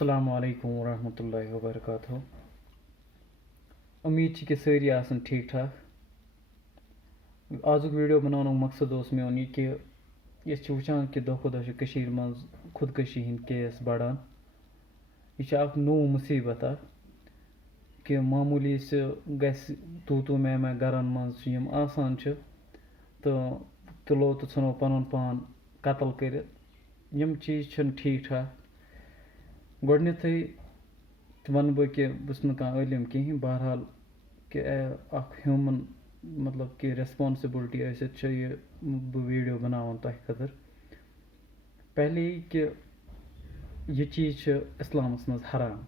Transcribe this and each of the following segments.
السلام علیکم ورحمۃ اللہ وبرکاتہ. امید کہ ساری آسن ٹھیک ٹھاک. آزک ویڈیو بناونُک مقصد اوس میون یہ کہ أسۍ وٕچھان کہ دۄہ کھۄتہٕ دۄہ چھِ کٔشیٖرِ منٛز خودکشی ہٕنٛدۍ کیس بڑان. یہ چھِ اکھ نوٚو مُصیبت اکھ کہ معموٗلی سُہ گژھِ تو میں گرن منٛز یِم آسان چھِ تہٕ تُلو تہٕ ژھٕنو پنُن پان قتل کٔرِتھ. یِم چیٖز چھِنہٕ ٹھیٖک ٹھاک. گۄڈنٮ۪تھٕے وَنہٕ بہٕ کہ بہٕ چھُس نہٕ کانٛہہ عٲلِم کِہیٖنۍ. بہرحال کہ اکھ ہیوٗمن مطلب کہ ریسپانسبلٹی ٲسِتھ چھِ یہِ بہٕ ویٖڈیو بناوان تۄہہِ خٲطرٕ. پہلے کہ یہِ چیٖز چھِ اِسلامس منٛز حرام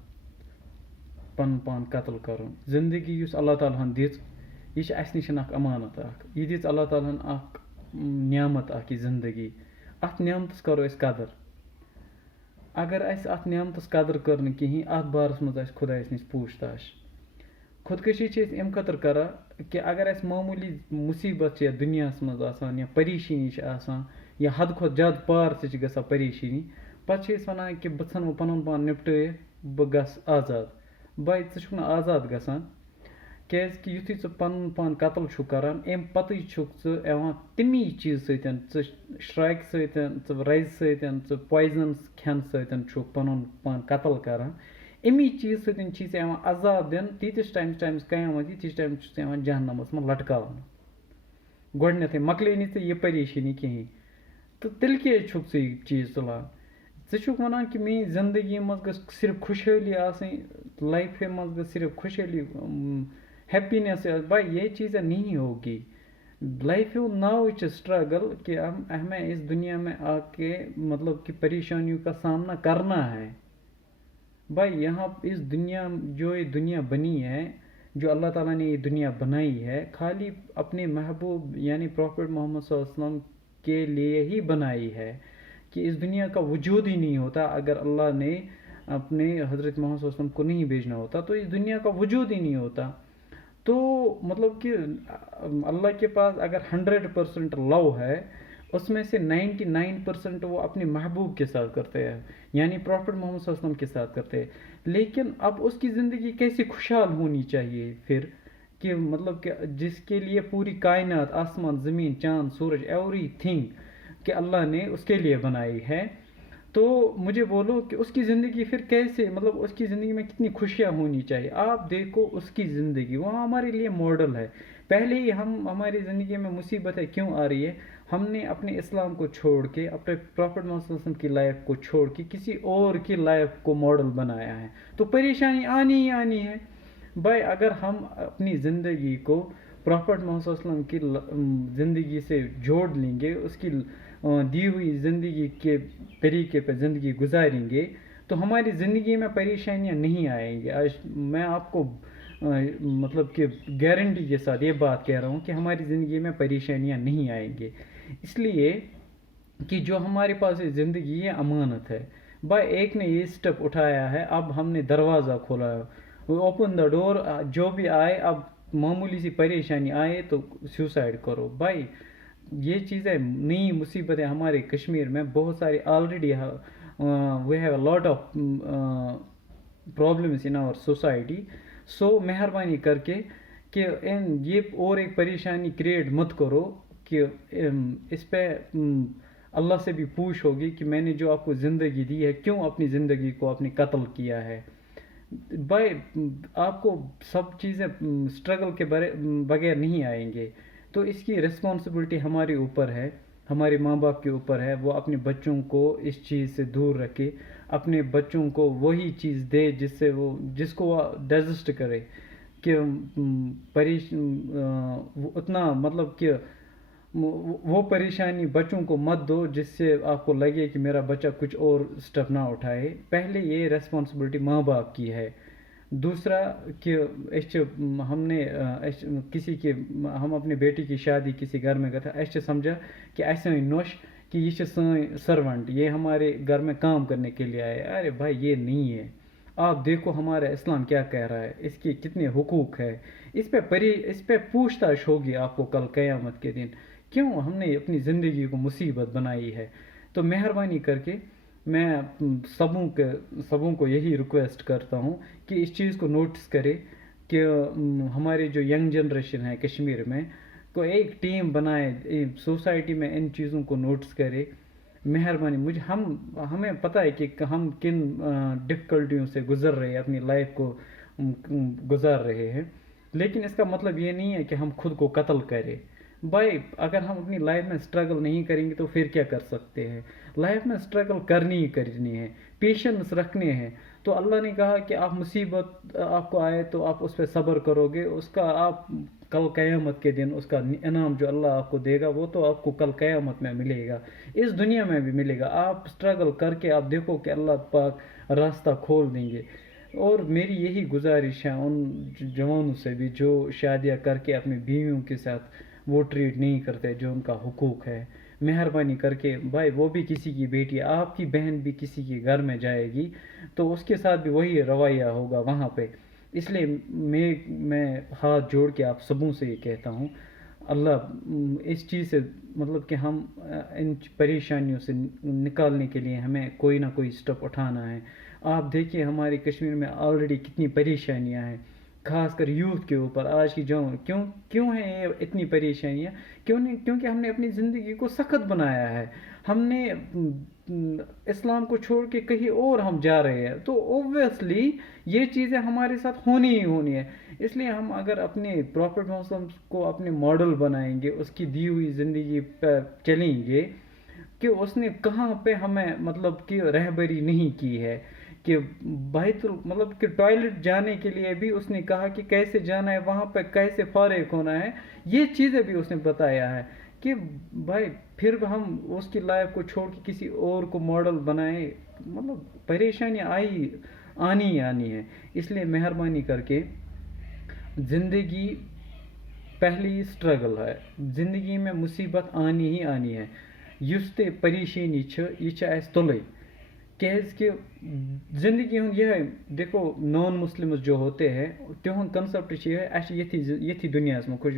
پنُن پان قتل کرُن. زندگی یُس اللہ تعالیٰ ہن دِژ یہِ چھِ اَسہِ نِش اکھ امانت اکھ. یہِ دِژ اللہ تعالیٰ ہن اکھ نعمت اکھ یہِ زندگی. اتھ نعمتس کرو أسۍ قدر. اگر اَسہِ اتھ نعمتس قدر کٔر نہٕ کِہیٖنۍ اتھ بارس منٛز آسہِ خۄدایس نِش پوٗچھ تاش. خودکشی چھِ أسۍ اَمہِ خٲطرٕ کران کہ اگر اَسہِ معموٗلی مُصیبت چھِ یتھ دُنیاہس منٛز آسان یا پریشٲنی چھِ آسان یا حدٕ کھۄتہٕ زیادٕ پار تہِ چھِ گژھان پریشٲنی پتہٕ چھِ أسۍ ونان کہ بہٕ ژھٕنہٕ پنُن پان نپٹٲیِتھ بہٕ گژھٕ آزاد. بھاے ژٕ چھُکھ نہٕ آزاد گژھان کیازِ کہ یُتھُے ژٕ پنُن پان قتل چھُکھ کران اَمہِ پتٕے چھُکھ ژٕ یِوان تمی چیٖز سۭتۍ ژٕ شراکہِ سۭتۍ ژٕ رزِ سۭتۍ ژٕ پویزن کھٮ۪نہٕ سۭتۍ چھُکھ پنُن پان قتل کران. امی چیٖز سۭتۍ چھِ ژےٚ یِوان عذاب دِنہٕ تیٖتِس ٹایمَس قیامت یی تیٖتِس ٹایمَس چھُ ژےٚ یِوان جہنمس منٛز لٹکاونہٕ. گۄڈنٮ۪تھٕے مۄکلے نہٕ ژےٚ یہِ پریشٲنی کِہیٖنۍ تہٕ تیٚلہِ کیازِ چھُکھ ژٕ یہِ چیٖز تُلان. ژٕ چھُکھ ونان کہ میٲنۍ زندگی منٛز گٔژھ صرف خوشحٲلی آسٕنۍ لایفہِ منٛز گٔژھ صرف خوشحٲلی ہیپینس. بھائی یہ چیزیں نہیں ہوگی. لائف ناؤ اٹس اسٹرگل کہ ہمیں اس دنیا میں آ کے مطلب کہ پریشانیوں کا سامنا کرنا ہے. بھائی یہاں اس دنیا جو یہ دنیا بنی ہے جو اللہ تعالیٰ نے یہ دنیا بنائی ہے خالی اپنے محبوب یعنی پروفٹ محمد صلی اللہ علیہ وسلم کے لیے ہی بنائی ہے کہ اس دنیا کا وجود ہی نہیں ہوتا اگر اللہ نے اپنے حضرت محمد صلی اللہ علیہ وسلم کو نہیں بھیجنا ہوتا تو اس دنیا کا وجود ہی نہیں ہوتا. تو مطلب کہ اللہ کے پاس اگر 100% لو ہے اس میں سے 99% وہ اپنے محبوب کے ساتھ کرتے ہیں یعنی پروفٹ محمد صلی اللہ علیہ وسلم کے ساتھ کرتے ہیں. لیکن اب اس کی زندگی کیسی خوشحال ہونی چاہیے پھر کہ مطلب کہ جس کے لیے پوری کائنات آسمان زمین چاند سورج ایوری تھنگ کہ اللہ نے اس کے لیے بنائی ہے. تو مجھے بولو کہ اس کی زندگی پھر کیسے مطلب اس کی زندگی میں کتنی خوشیاں ہونی چاہیے. آپ دیکھو اس کی زندگی وہ ہمارے لیے ماڈل ہے. پہلے ہی ہماری زندگی میں مصیبتیں کیوں آ رہی ہے. ہم نے اپنے اسلام کو چھوڑ کے اپنے پروفٹ محمد صلی اللہ علیہ وسلم کی لائف کو چھوڑ کے کسی اور کی لائف کو ماڈل بنایا ہے تو پریشانی آنی ہی آنی ہے. بھائی اگر ہم اپنی زندگی کو پروفٹ محمد صلی اللہ علیہ وسلم کی زندگی سے جوڑ لیں گے اس کی دی ہوئی زندگی کے طریقے پہ زندگی گزاریں گے تو ہماری زندگی میں پریشانیاں نہیں آئیں گی. آج میں آپ کو مطلب کہ گارنٹی کے ساتھ یہ بات کہہ رہا ہوں کہ ہماری زندگی میں پریشانیاں نہیں آئیں گی. اس لیے کہ جو ہمارے پاس یہ زندگی یہ امانت ہے. بھائی ایک نے یہ اسٹیپ اٹھایا ہے اب ہم نے دروازہ کھولا ہے. اوپن دا ڈور. جو بھی آئے اب معمولی سی پریشانی آئے تو سوسائڈ کرو. بھائی یہ چیزیں نئی مصیبتیں ہمارے کشمیر میں بہت ساری already we have a lot of problems in our society. So مہربانی کر کے کہ یہ اور ایک پریشانی کریٹ مت کرو کہ اس پہ اللہ سے بھی پوچھ ہوگی کہ میں نے جو آپ کو زندگی دی ہے کیوں اپنی زندگی کو آپ نے قتل کیا ہے. بھائی آپ کو سب چیزیں اسٹرگل کے بغیر نہیں آئیں گے. تو اس کی رسپانسبلٹی ہمارے اوپر ہے ہمارے ماں باپ کے اوپر ہے. وہ اپنے بچوں کو اس چیز سے دور رکھے اپنے بچوں کو وہی چیز دے جس کو وہ ڈائجسٹ کرے کہ اتنا مطلب کہ وہ پریشانی بچوں کو مت دو جس سے آپ کو لگے کہ میرا بچہ کچھ اور اسٹیپ نہ اٹھائے. پہلے یہ ریسپانسبلٹی ماں باپ کی ہے. دوسرا کہ ہم اپنے بیٹی کی شادی کسی گھر میں گئے تھے اسے سمجھا کہ ایسے نوش کہ یہ سرونٹ یہ ہمارے گھر میں کام کرنے کے لیے آئے. ارے بھائی یہ نہیں ہے. آپ دیکھو ہمارا اسلام کیا کہہ رہا ہے اس کے کتنے حقوق ہے. اس پہ پوچھ تاچھ ہوگی آپ کو کل قیامت کے دن کیوں ہم نے اپنی زندگی کو مصیبت بنائی ہے. تو مہربانی کر کے میں سبوں کو یہی ریکویسٹ کرتا ہوں کہ اس چیز کو نوٹس کرے کہ ہماری جو ینگ جنریشن ہے کشمیر میں کو ایک ٹیم بنائے، سوسائٹی میں ان چیزوں کو نوٹس کرے. مہربانی ہمیں پتہ ہے کہ ہم کن ڈفیکلٹیوں سے گزر رہے ہیں، اپنی لائف کو گزار رہے ہیں، لیکن اس کا مطلب یہ نہیں ہے کہ ہم خود کو قتل کریں. بھائی اگر ہم اپنی لائف میں اسٹرگل نہیں کریں گے تو پھر کیا کر سکتے ہیں؟ لائف میں اسٹرگل کرنی ہے، پیشنس رکھنے ہیں. تو اللہ نے کہا کہ آپ مصیبت آپ کو آئے تو آپ اس پہ صبر کرو گے، اس کا آپ کل قیامت کے دن اس کا انعام جو اللہ آپ کو دے گا وہ تو آپ کو کل قیامت میں ملے گا، اس دنیا میں بھی ملے گا. آپ اسٹرگل کر کے آپ دیکھو کہ اللہ پاک راستہ کھول دیں گے. اور میری یہی گزارش ہے ان جوانوں سے بھی جو شادیاں کر کے اپنی بیویوں کے ساتھ وہ ٹریٹ نہیں کرتے جو ان کا حقوق ہے. مہربانی کر کے بھائی، وہ بھی کسی کی بیٹی، آپ کی بہن بھی کسی کے گھر میں جائے گی تو اس کے ساتھ بھی وہی رویہ ہوگا وہاں پہ. اس لیے میں ہاتھ جوڑ کے آپ سبوں سے یہ کہتا ہوں، اللہ اس چیز سے مطلب کہ ہم ان پریشانیوں سے نکالنے کے لیے ہمیں کوئی نہ کوئی اسٹیپ اٹھانا ہے. آپ دیکھیے ہمارے کشمیر میں آلریڈی کتنی پریشانیاں ہیں، خاص کر یوتھ کے اوپر. آج کی جو کیوں ہیں یہ اتنی پریشانیاں؟ کیونکہ ہم نے اپنی زندگی کو سخت بنایا ہے. ہم نے اسلام کو چھوڑ کے کہیں اور ہم جا رہے ہیں، تو اوبویسلی یہ چیزیں ہمارے ساتھ ہونی ہی ہونی ہے. اس لیے ہم اگر اپنے پروفٹ محمد کو اپنے ماڈل بنائیں گے، اس کی دی ہوئی زندگی پہ چلیں گے کہ اس نے کہاں پہ ہمیں مطلب کہ رہبری نہیں کی ہے، کہ مطلب کہ ٹوائلٹ جانے کے لیے بھی اس نے کہا کہ کیسے جانا ہے، وہاں پہ کیسے فارغ ہونا ہے، یہ چیزیں بھی اس نے بتایا ہے. کہ بھائی پھر ہم اس کی لائف کو چھوڑ کے کسی اور کو ماڈل بنائیں، مطلب پریشانیاں آنی ہے. اس لیے مہربانی کر کے زندگی پہلی اسٹرگل ہے، زندگی میں مصیبت آنی ہے. یس تے پریشانی یہ تلے کیازِ کہ زندگی ہند یہ دیکھو نان مسلمز جو ہوتے ہیں تہد کنسپٹ یہ ہے اچھا یتھی دنیا میں خوش،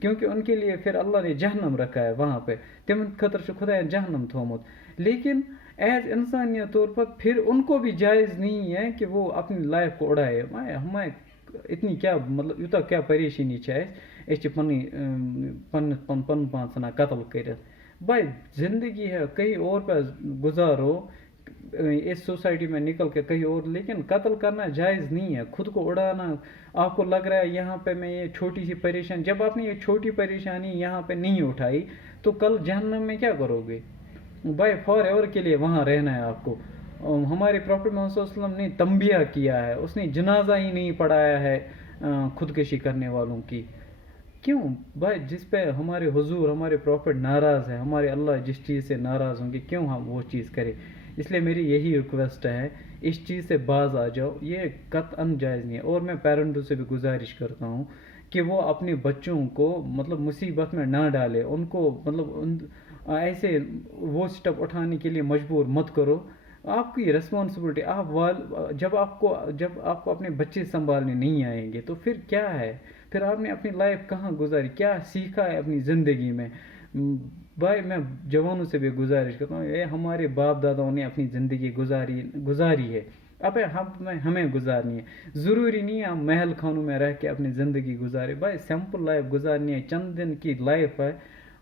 کیونکہ ان کے لیے پھر اللہ نے جہنم رکھا ہے وہاں پہ، تم خطر خدا جہنم تھومت. لیکن ایز انسانیت طور پر پھر ان کو بھی جائز نہیں ہے کہ وہ اپنی لائف کو اڑائے. ہمیں اتنی کیا مطلب یوتاہ کیا پریشانی ہے، پن پان ثنا قتل کرت. بھائی زندگی ہے کہیں اور پہ گزارو، اس سوسائٹی میں نکل کے کہیں اور، لیکن قتل کرنا جائز نہیں ہے. خود کو اڑانا، آپ کو لگ رہا ہے یہاں پہ میں یہ چھوٹی سی پریشانی، جب آپ نے یہ چھوٹی پریشانی یہاں پہ نہیں اٹھائی تو کل جہنم میں کیا کرو گے؟ بھائی فار ایور کے لیے وہاں رہنا ہے آپ کو. ہمارے پروفٹ محمد صلی اللہ علیہ وسلم نے تنبیہ کیا ہے، اس نے جنازہ ہی نہیں پڑھایا ہے خودکشی کرنے والوں کی. کیوں بھائی؟ جس پہ ہمارے حضور ہمارے پروفٹ ناراض ہے، ہمارے اللہ جس چیز سے ناراض ہوں گے کیوں ہم وہ چیز کریں؟ اس لیے میری یہی ریکویسٹ ہے، اس چیز سے باز آ جاؤ، یہ قطعاً جائز نہیں ہے. اور میں پیرنٹوں سے بھی گزارش کرتا ہوں کہ وہ اپنے بچوں کو مطلب مصیبت میں نہ ڈالے، ان کو مطلب ایسے وہ اسٹیپ اٹھانے کے لیے مجبور مت کرو. آپ کی رسپانسبلٹی، جب آپ کو اپنے بچے سنبھالنے نہیں آئیں گے تو پھر کیا ہے؟ پھر آپ نے اپنی لائف کہاں گزاری، کیا سیکھا ہے اپنی زندگی میں؟ بھائی میں جوانوں سے بھی گزارش کرتا ہوں، یہ ہمارے باپ داداؤں نے اپنی زندگی گزاری ہے، اب ہمیں گزارنی ہے. ضروری نہیں ہے ہم محل خانوں میں رہ کے اپنی زندگی گزارے. بھائی سمپل لائف گزارنی ہے، چند دن کی لائف ہے،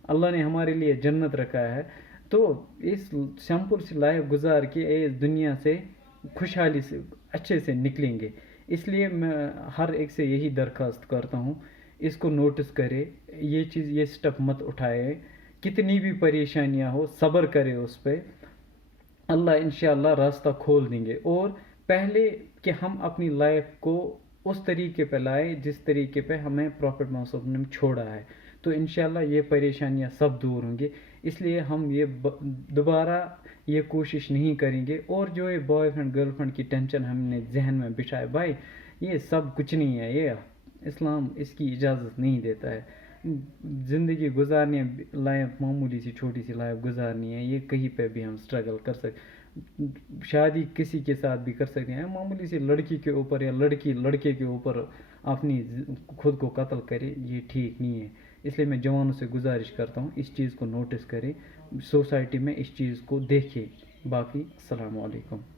اللہ نے ہمارے لیے جنت رکھا ہے. تو اس سمپل سی لائف گزار کے اس دنیا سے خوشحالی سے اچھے سے نکلیں گے. اس لیے میں ہر ایک سے یہی درخواست کرتا ہوں، اس کو نوٹس کرے، یہ سٹیپ مت اٹھائے. کتنی بھی پریشانیاں ہو صبر کرے اس پہ، اللہ انشاءاللہ راستہ کھول دیں گے. اور پہلے کہ ہم اپنی لائف کو اس طریقے پہ لائے جس طریقے پہ ہمیں پروفٹ محمد صلی اللہ علیہ وسلم نے چھوڑا ہے، تو انشاءاللہ یہ پریشانیاں سب دور ہوں گی. اس لیے ہم یہ دوبارہ یہ کوشش نہیں کریں گے. اور جو یہ بوائے فرینڈ گرل فرینڈ کی ٹینشن ہم نے ذہن میں بٹھائے، بھائی یہ سب کچھ نہیں ہے، یہ اسلام اس کی اجازت نہیں دیتا ہے. زندگی گزارنی ہے، لائف معمولی سی چھوٹی سی لائف گزارنی ہے، یہ کہیں پہ بھی ہم اسٹرگل کر سکتے، شادی کسی کے ساتھ بھی کر سکتے ہیں. معمولی سی لڑکی کے اوپر یا لڑکی لڑکے کے اوپر اپنی خود کو قتل کرے، یہ ٹھیک نہیں ہے. اس لیے میں جوانوں سے گزارش کرتا ہوں اس چیز کو نوٹس کرے، سوسائٹی میں اس چیز کو دیکھے. باقی السلام علیکم.